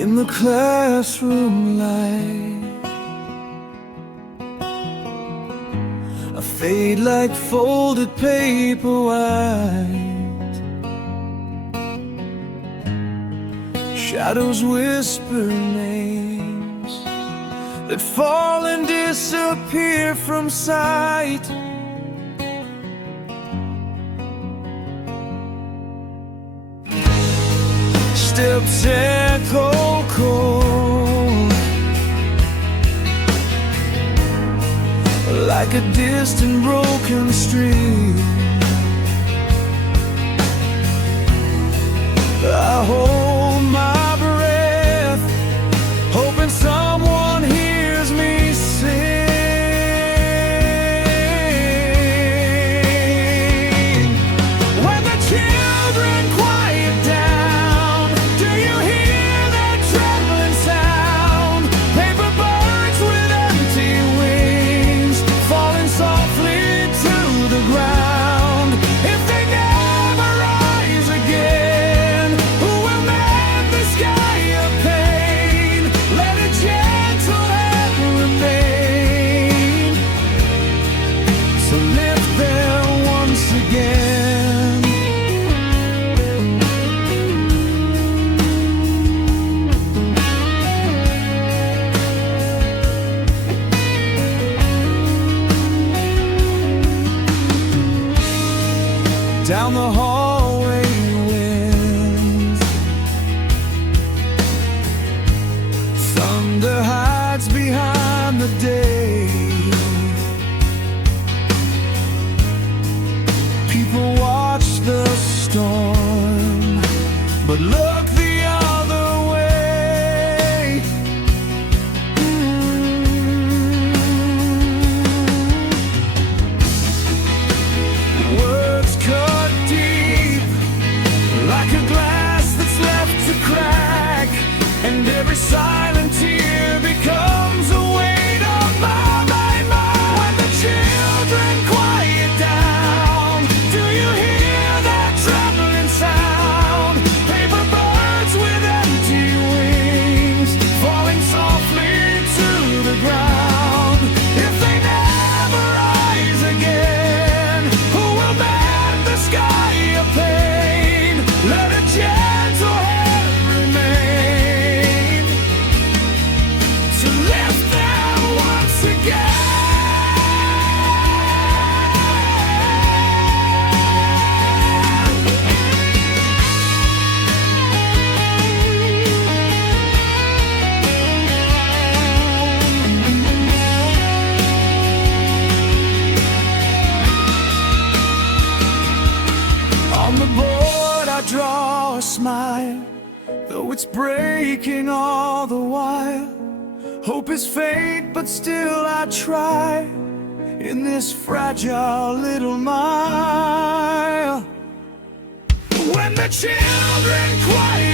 in the classroom light. I fade like folded paper white. Shadows whisper names that fall and disappear from sight. Steps echo cold, like a distant broken stream. I hold my breath, hoping someone hears me sing. When the children quiet down, do you hear that trembling sound? Paper birds with empty wings, falling softly to the ground. If they never rise again, who will mend the sky of pain? Let a gentle hand remain to lift them once again. Down the hallway winds, thunder hides behind the day. People watch the storm, but look the other way. Words cut deep, like a glass that's left to crack, and every silent tear becomes a weight on my mind. When the children quiet down, do you hear that trembling sound? Paper birds with empty wings, falling softly to the ground. If they never rise again, who will mend the sky of pain? Let a gentle hand remain to lift them once again. On the board I draw a smile, though it's breaking all the while. Hope is faint, but still I try in this fragile little mile. When the children quiet